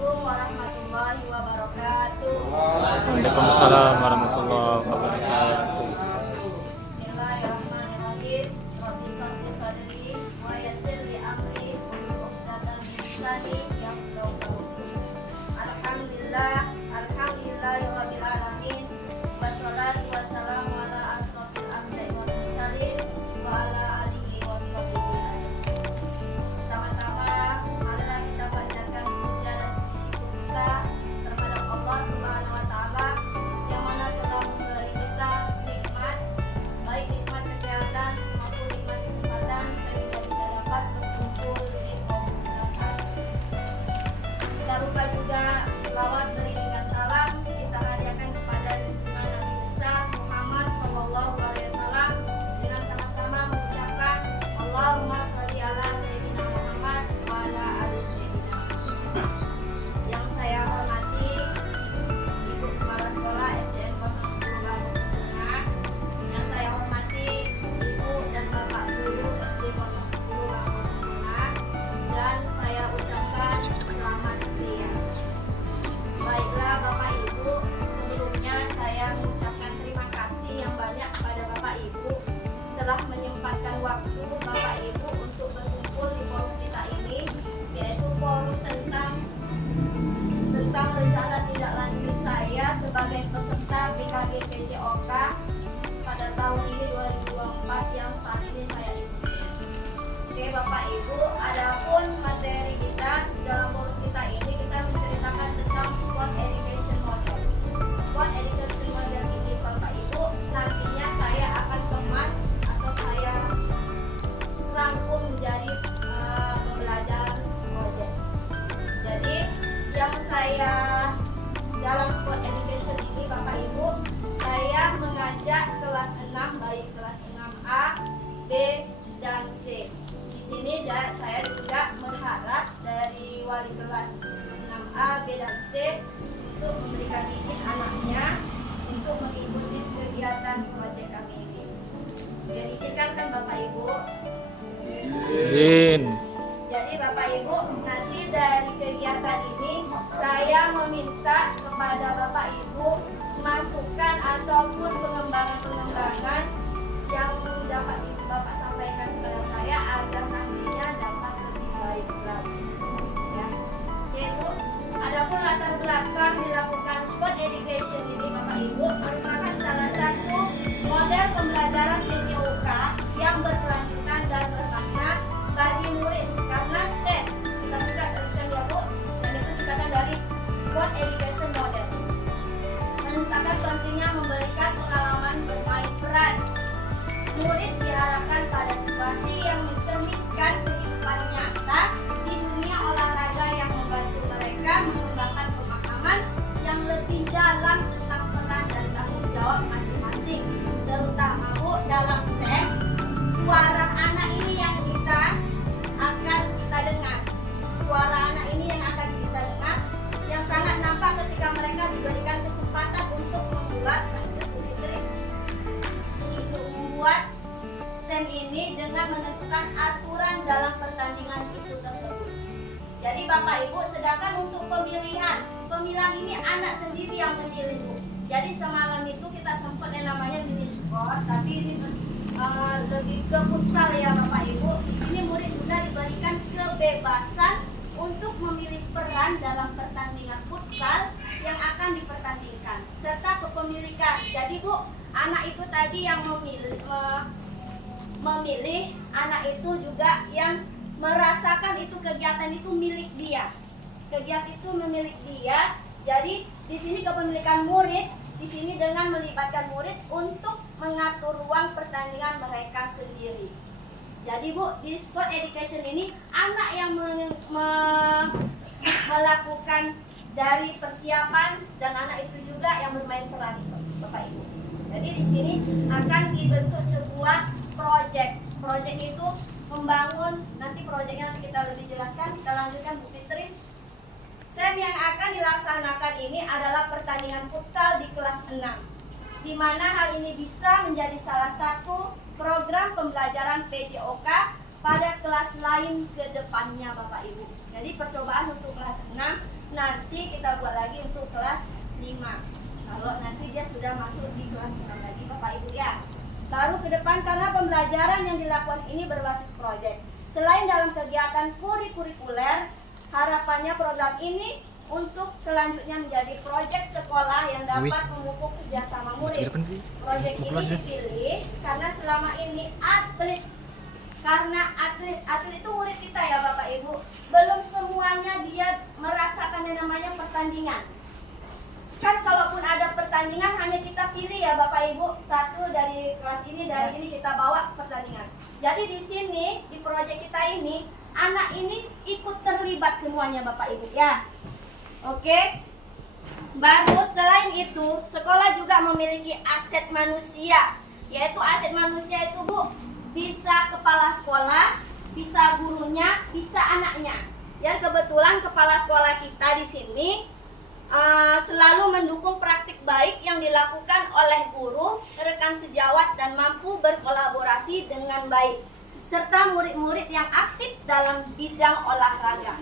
Assalamualaikum warahmatullahi wabarakatuh. Waalaikumsalam warahmatullahi wabarakatuh. Bismillahirrahmanirrahim. Rabbi shrah sadri wa yassir li amri wahlul 'uqdatam min lisani yafqahu qawli. Alhamdulillahirabbil alamin. Wassalatu wassalamu ala asrofil anbiya'i wal mursalin wa ala alihi washabihi ajmain. Pertama-tama marilah kita panjatkan puja dan puji syukur kita terhadap Allah Subhanahu wa taala yang mana telah memberi kita nikmat, baik nikmat kesehatan maupun nikmat kesempatan sehingga kita dapat berkumpul di komunitas. Tak lupa juga selawat beriringan salam kita hadiahkan kepada junjungan Nabi besar Muhammad sallallahu alaihi wasallam dengan sama-sama mengucapkan Allahumma sholli ala sayyidina Muhammad wa ala ali sayyidina Muhammad. Yang saya hormati Ibu Kepala Sekolah SDN 010 Lampung Sempurna, yang saya hormati Ibu dan Bapak Guru SD 010 Lampung Sempurna, dan saya ucapkan selamat siang. Baiklah Bapak Ibu, sebelumnya saya mengucapkan terima kasih yang banyak kepada Bapak Ibu telah menyempatkan waktu Bapak Ibu untuk berkumpul di forum kita ini, yaitu forum tentang rencana tindak lanjut saya sebagai peserta BKG PJOK pada tahun ini 2024 yang saat ini saya ikuti. Oke Bapak Ibu, adapun materi kita di dalam forum kita ini kita menceritakan tentang SWOT Education Model. SWOT Education Model ini Bapak Ibu nantinya saya akan kemas atau saya rangkum menjadi pembelajaran project. Jadi yang saya dalam SWOT Education ini Bapak Ibu, saya mengajak kelas 6 baik kelas 6A, B, dan C. Di sini saya juga berharap dari wali kelas 6A, B, dan C untuk memberikan izin anaknya untuk mengikuti kegiatan proyek kami ini. Diizinkan kan Bapak Ibu? Izin. Jadi Bapak Ibu, nanti dari kegiatan ini saya meminta kepada Bapak Ibu masukan ataupun pengembangan-pengembangan yang dapat Bapak sampaikan kepada saya agar nantinya dapat lebih baik lagi. Ya. Yaitu, adapun latar belakang dilakukan SWOT Education ini Bapak Ibu merupakan salah satu model pembelajaran PJOK yang berkelanjutan dan bermakna bagi murid karena SEM, kita singkat dari SEM ya Bu, dan itu singkatan dari SWOT Education Model, menunjukkan pentingnya memberikan pengalaman bermain peran. Murid diharapkan pada situasi yang mencerminkan kehidupan nyata di dunia olahraga yang membantu mereka mengembangkan pemahaman yang lebih dalam tentang peran dan tanggung jawab masing-masing, terutama Bu dalam SEM. Suara anak ini yang akan kita dengar. Suara anak ini yang akan kita dengar, yang sangat nampak ketika mereka diberikan kesempatan untuk membuat SEM ini dengan menentukan aturan dalam pertandingan itu tersebut. Jadi Bapak Ibu, sedangkan untuk pemilihan ini anak sendiri yang memilih Bu. Jadi semalam itu kita sempat yang namanya mini sport, tapi ini lebih ke futsal ya Bapak Ibu. Di sini murid juga diberikan kebebasan untuk memilih peran dalam pertandingan futsal yang akan dipertandingkan serta kepemilikan. Jadi Bu, anak itu tadi yang memilih, anak itu juga yang merasakan itu kegiatan itu milik dia. Kegiatan itu milik dia. Jadi di sini kepemilikan murid di sini dengan melibatkan murid untuk mengatur ruang pertandingan mereka sendiri. Jadi Bu, di SWOT Education ini anak yang melakukan dari persiapan dan anak itu juga yang bermain peran itu, Bapak Ibu. Jadi di sini akan dibentuk sebuah proyek. Proyek itu membangun, nanti proyeknya nanti kita lebih jelaskan, kita lanjutkan Bu Fitri. SEM yang akan dilaksanakan ini adalah pertandingan futsal di kelas 6, di mana hal ini bisa menjadi salah satu program pembelajaran PJOK pada kelas lain ke depannya Bapak Ibu. Jadi percobaan untuk kelas 6 nanti bersama. Kalau nanti dia sudah masuk di kelas 6 lagi Bapak Ibu ya. Baru ke depan karena pembelajaran yang dilakukan ini berbasis proyek. Selain dalam kegiatan kurikuler, harapannya program ini untuk selanjutnya menjadi proyek sekolah yang dapat memupuk kerjasama murid. Proyek ini dipilih karena selama ini atlet itu murid kita ya Bapak Ibu, belum semuanya dia merasakan yang namanya pertandingan. Kan kalaupun ada pertandingan hanya kita pilih ya Bapak Ibu, satu dari kelas ini, dari ini kita bawa pertandingan. Jadi di sini di proyek kita ini anak ini ikut terlibat semuanya Bapak Ibu ya. Oke. Baru selain itu sekolah juga memiliki aset manusia, yaitu aset manusia itu Bu, bisa kepala sekolah, bisa gurunya, bisa anaknya. Yang kebetulan kepala sekolah kita di sini selalu mendukung praktik baik yang dilakukan oleh guru, rekan sejawat dan mampu berkolaborasi dengan baik, serta murid-murid yang aktif dalam bidang olahraga.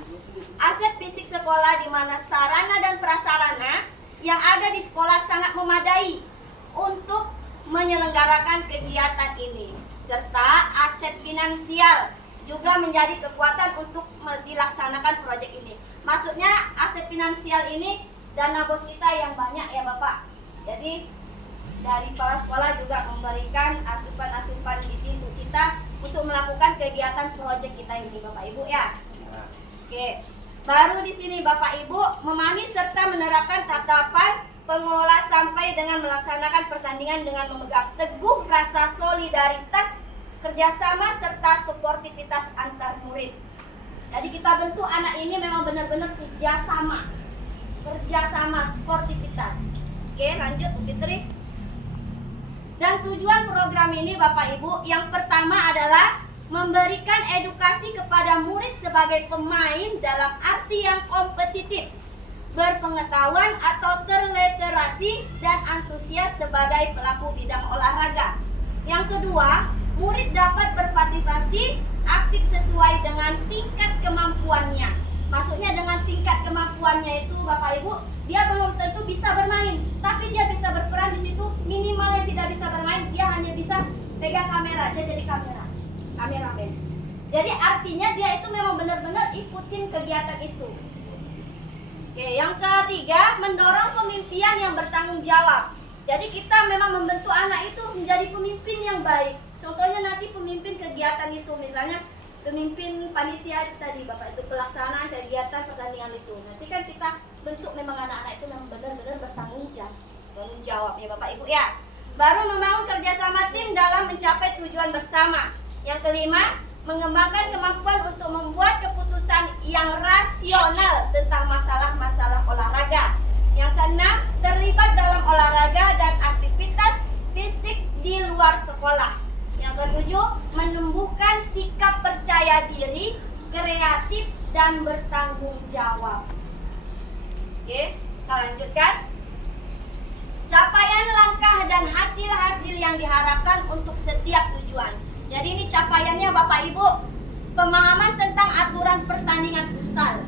Aset fisik sekolah di mana sarana dan prasarana yang ada di sekolah sangat memadai untuk menyelenggarakan kegiatan ini, serta aset finansial juga menjadi kekuatan untuk dilaksanakan proyek ini. Maksudnya aset finansial ini dana bos kita yang banyak ya Bapak. Jadi dari kepala sekolah juga memberikan asupan-asupan gizi untuk kita untuk melakukan kegiatan proyek kita ini Bapak Ibu ya. Oke. Baru di sini Bapak Ibu memahami serta menerapkan tatapan pengelola sampai dengan melaksanakan pertandingan dengan memegang teguh rasa solidaritas, kerjasama serta sportivitas antar murid. Jadi kita bentuk anak ini memang benar-benar kerjasama, sportivitas. Oke, lanjut Bu Fitri. Dan tujuan program ini Bapak Ibu yang pertama adalah memberikan edukasi kepada murid sebagai pemain dalam arti yang kompetitif, berpengetahuan atau terliterasi dan antusias sebagai pelaku bidang olahraga. Yang kedua, murid dapat berpartisipasi aktif sesuai dengan tingkat kemampuannya. Maksudnya dengan tingkat kemampuannya itu Bapak Ibu, dia belum tentu bisa bermain, tapi dia bisa berperan di situ. Minimal yang tidak bisa bermain, dia hanya bisa pegang kamera, dia jadi kameramen. Jadi artinya dia itu memang benar-benar ikutin kegiatan itu. Oke, yang ketiga, mendorong pemimpinan yang bertanggung jawab. Jadi kita memang membentuk anak itu menjadi pemimpin yang baik. Contohnya nanti pemimpin kegiatan itu, misalnya pemimpin panitia itu tadi Bapak, itu pelaksanaan kegiatan pertandingan itu. Nanti kan kita bentuk memang anak-anak itu memang benar-benar bertanggung jawab ya Bapak Ibu ya. Baru membangun kerjasama tim dalam mencapai tujuan bersama. Yang kelima, mengembangkan kemampuan untuk membuat keputusan yang rasional tentang masalah-masalah olahraga. Yang keenam, terlibat dalam olahraga dan aktivitas fisik di luar sekolah. Yang ketujuh, menumbuhkan sikap percaya diri, kreatif, dan bertanggung jawab. Oke, kita lanjutkan. Capaian langkah dan hasil-hasil yang diharapkan untuk setiap tujuan. Jadi ini capaiannya Bapak Ibu, pemahaman tentang aturan pertandingan futsal.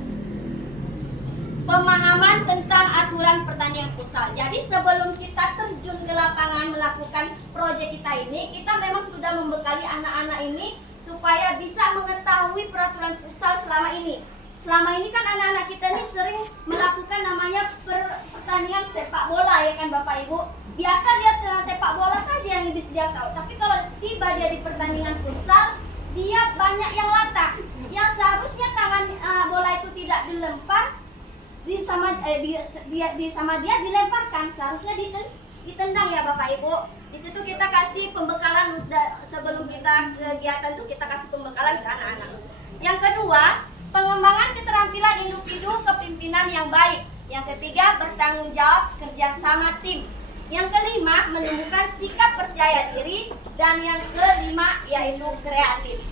Pemahaman tentang aturan pertandingan futsal. Jadi sebelum kita terjun ke lapangan melakukan proyek kita ini, kita memang sudah membekali anak-anak ini supaya bisa mengetahui peraturan futsal selama ini. Selama ini kan anak-anak kita ini sering melakukan namanya pertandingan sepak bola ya kan Bapak Ibu. Biasa dia sepak bola saja yang bisa dia tahu. Tapi kalau tiba dia di pertandingan futsal, dia banyak yang latah. Yang seharusnya tangan bola itu tidak dilempar, sama dia dilemparkan, seharusnya ditendang ya Bapak Ibu. Di situ kita kasih pembekalan sebelum kita kegiatan itu, kita kasih pembekalan ke anak-anak. Yang kedua, pengembangan keterampilan individu kepemimpinan yang baik. Yang ketiga, bertanggung jawab kerjasama tim. Yang kelima, menumbuhkan sikap percaya diri. Dan yang kelima, yaitu kreatif.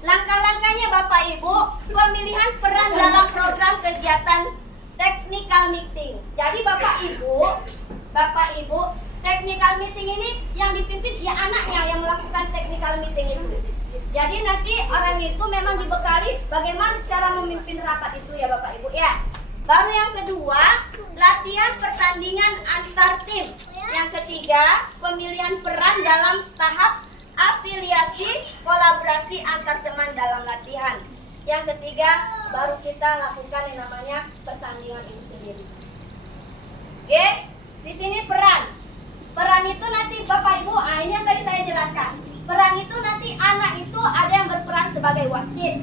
Langkah-langkahnya Bapak Ibu, pemilihan peran dalam program kegiatan technical meeting. Jadi Bapak Ibu, technical meeting ini yang dipimpin ya anaknya yang melakukan technical meeting itu. Jadi nanti orang itu memang dibekali bagaimana cara memimpin rapat itu ya Bapak Ibu ya. Baru yang kedua, latihan pertandingan antar tim. Yang ketiga, pemilihan peran dalam tahap afiliasi kolaborasi antar teman dalam latihan. Yang ketiga, baru kita lakukan yang namanya pertandingan itu sendiri. Oke, di sini peran. Peran itu nanti Bapak Ibu, ini yang tadi saya jelaskan. Peran itu nanti anak itu ada yang berperan sebagai wasit.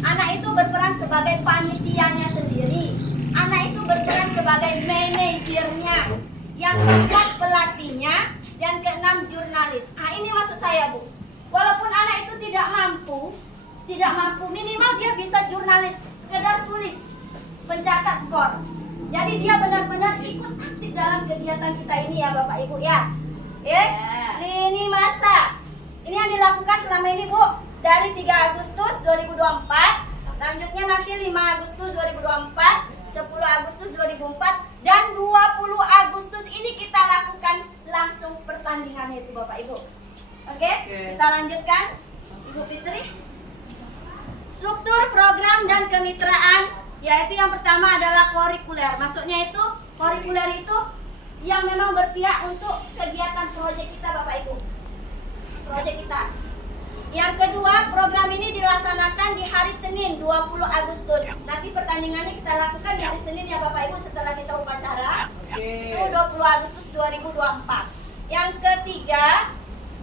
Anak itu berperan sebagai panitianya sendiri. Anak itu berperan sebagai manajernya. Yang keempat pelatihnya. Yang keenam jurnalis. Ini maksud saya, Bu. Walaupun anak itu tidak mampu minimal dia bisa jurnalis, sekedar tulis, pencatat skor. Jadi dia benar-benar ikut aktif dalam kegiatan kita ini ya Bapak Ibu ya. Lini masa. Ini yang dilakukan selama ini Bu, dari 3 Agustus 2024, lanjutnya nanti 5 Agustus 2024, 10 Agustus 2004, dan 20 Agustus ini kita lakukan langsung pertandingan itu Bapak Ibu. Oke, kita lanjutkan. Ibu Fitri. Struktur program dan kemitraan, yaitu yang pertama adalah kurikuler. Maksudnya itu, kurikuler itu yang memang berpihak untuk kegiatan proyek kita Bapak Ibu. Proyek kita. Yang kedua, program ini dilaksanakan di hari Senin 20 Agustus. Nanti pertandingannya kita lakukan di hari Senin ya Bapak Ibu setelah kita upacara. Itu 20 Agustus 2024. Yang ketiga,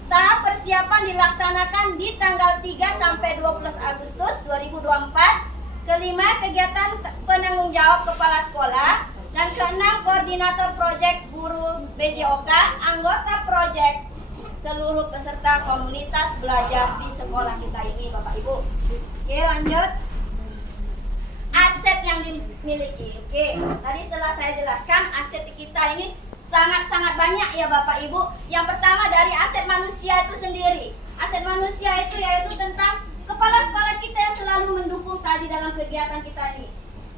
tahap persiapan dilaksanakan di tanggal 3 sampai 12 Agustus 2024. Kelima, kegiatan penanggung jawab kepala sekolah. Dan keenam, koordinator proyek guru BJOK, anggota proyek seluruh peserta komunitas belajar di sekolah kita ini Bapak Ibu. Oke, lanjut. Aset yang dimiliki. Oke, tadi setelah saya jelaskan aset kita ini sangat-sangat banyak ya Bapak Ibu. Yang pertama dari aset manusia itu sendiri. Aset manusia itu yaitu tentang kepala sekolah kita yang selalu mendukung tadi dalam kegiatan kita ini.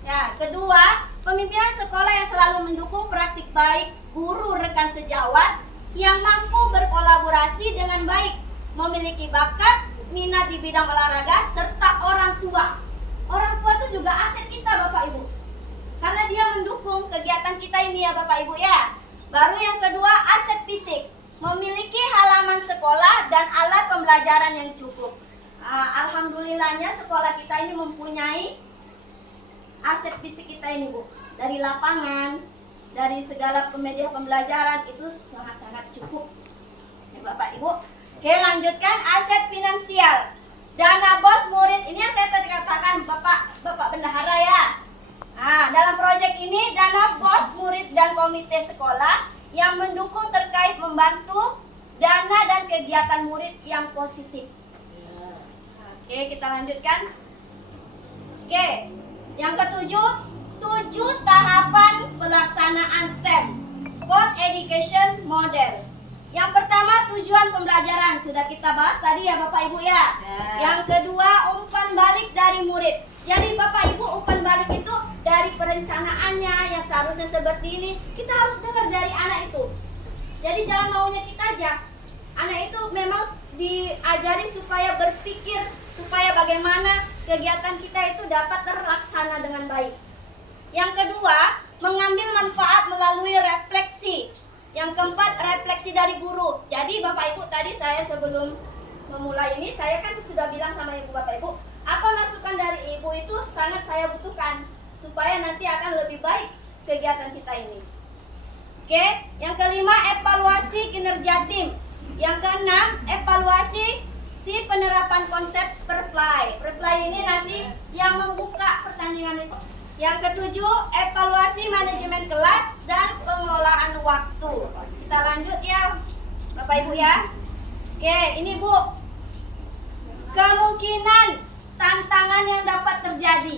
Ya, kedua, pemimpinan sekolah yang selalu mendukung praktik baik, guru rekan sejawat yang mampu berkolaborasi dengan baik, memiliki bakat, minat di bidang olahraga, serta orang tua. Orang tua itu juga aset kita Bapak Ibu. Karena dia mendukung kegiatan kita ini ya Bapak Ibu ya. Baru yang kedua, aset fisik. Memiliki halaman sekolah dan alat pembelajaran yang cukup. Alhamdulillahnya sekolah kita ini mempunyai aset fisik kita ini Bu. Dari lapangan, dari segala media pembelajaran itu sangat-sangat cukup ya Bapak Ibu. Oke, lanjutkan aset finansial. Dana bos murid, ini yang saya tadi katakan Bapak Bendahara ya. Dalam proyek ini dana bos murid dan komite sekolah yang mendukung terkait membantu dana dan kegiatan murid yang positif. Oke, kita lanjutkan. Oke, yang ketujuh, 7 tahapan pelaksanaan SEM, Sport Education Model. Yang pertama, tujuan pembelajaran, sudah kita bahas tadi ya Bapak Ibu ya. Yang kedua, umpan balik dari murid. Jadi Bapak Ibu, umpan balik itu dari perencanaannya yang seharusnya seperti ini, kita harus dengar dari anak itu. Jadi jangan maunya kita aja. Anak itu memang diajari supaya berpikir, supaya bagaimana kegiatan kita itu dapat terlaksana dengan baik. Yang kedua, mengambil manfaat melalui refleksi. Yang keempat, refleksi dari guru. Jadi Bapak Ibu, tadi saya sebelum memulai ini, saya kan sudah bilang sama Ibu Bapak Ibu, apa masukan dari Ibu itu sangat saya butuhkan, supaya nanti akan lebih baik kegiatan kita ini. Oke, yang kelima, evaluasi kinerja tim. Yang keenam, evaluasi penerapan konsep perplay. Perplay ini nanti yang membuka pertandingan itu. Yang ketujuh, evaluasi manajemen kelas dan pengelolaan waktu. Kita lanjut ya Bapak Ibu ya. Oke, ini Bu, kemungkinan tantangan yang dapat terjadi.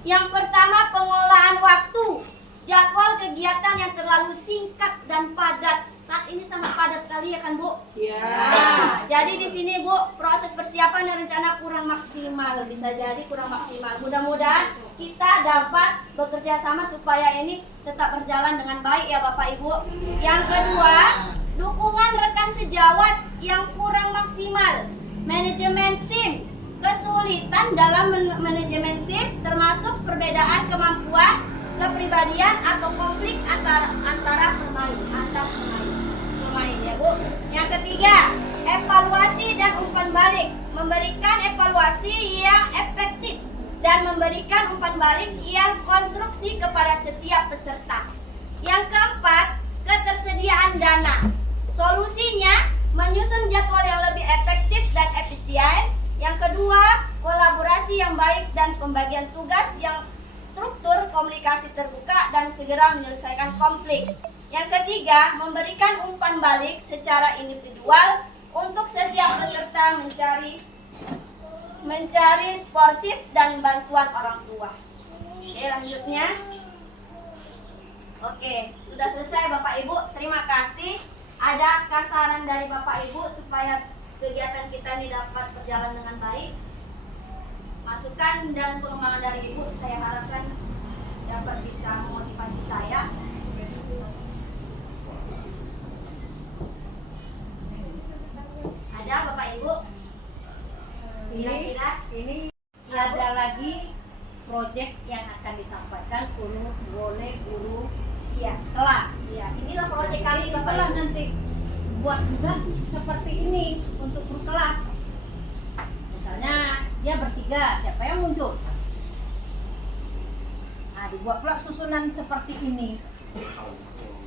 Yang pertama, pengelolaan waktu. Jadwal kegiatan yang terlalu singkat dan padat. Saat ini sangat padat kali ya kan Bu? Iya. Jadi di sini Bu, proses persiapan dan rencana kurang maksimal, bisa jadi kurang maksimal. Mudah-mudahan kita dapat bekerja sama supaya ini tetap berjalan dengan baik ya Bapak Ibu. Yang kedua, dukungan rekan sejawat yang kurang maksimal. Manajemen tim, kesulitan dalam manajemen tim termasuk perbedaan kemampuan, kepribadian atau konflik antara antar pemain ya Bu. Yang ketiga, evaluasi dan umpan balik. Memberikan evaluasi yang efektif dan memberikan umpan balik yang konstruksi kepada setiap peserta. Yang keempat, ketersediaan dana. Solusinya menyusun jadwal yang lebih efektif dan efisien. Yang kedua, kolaborasi yang baik dan pembagian tugas yang struktur, komunikasi terbuka dan segera menyelesaikan konflik. Yang ketiga, memberikan umpan balik secara individual untuk setiap peserta mencari sporsip dan bantuan orang tua. Oke, lanjutnya. Oke, sudah selesai Bapak Ibu. Terima kasih. Adakah saran dari Bapak Ibu supaya kegiatan kita ini dapat berjalan dengan baik? Masukan dan pengembangan dari Ibu saya harapkan dapat bisa memotivasi saya. Ada Bapak Ibu? Kira-kira Ini ada lagi proyek yang akan disampaikan oleh guru iya. kelas. Iya, inilah proyek kami Bapak Itulah Ibu. nanti buat juga seperti ini untuk guru kelas. Misalnya dia bertiga, siapa yang muncul? Nah, dibuat pula susunan seperti ini.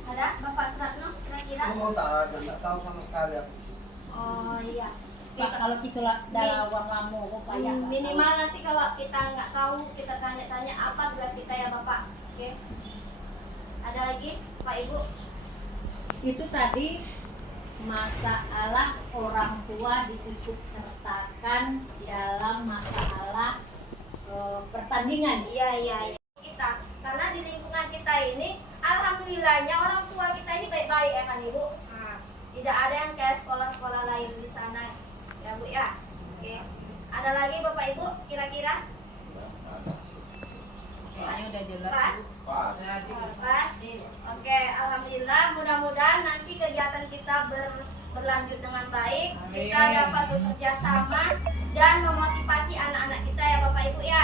Ada Bapak Suratno kira-kira? Aku mau tak ada, nggak tahu sama sekali aku. Oh iya. Pak, kalau kita dalam uang lama kok kayak Minimal nanti kalau kita nggak tahu, kita tanya-tanya apa tugas kita ya Bapak. Oke. Ada lagi Pak Ibu? itu tadi masalah orang tua diikut sertakan dalam masalah pertandingan. Iya. Kita karena di lingkungan kita ini, alhamdulillahnya orang tua kita ini baik-baik ya kan Ibu. Nah, tidak ada yang kayak sekolah-sekolah lain di sana ya Bu ya. Oke. Ada lagi Bapak Ibu kira-kira? Ini udah jelas. Pas? Pas? Oke, alhamdulillah. Mudah-mudahan nanti kegiatan kita berlanjut dengan baik. Kita dapat bekerja sama dan memotivasi anak-anak kita ya Bapak Ibu ya.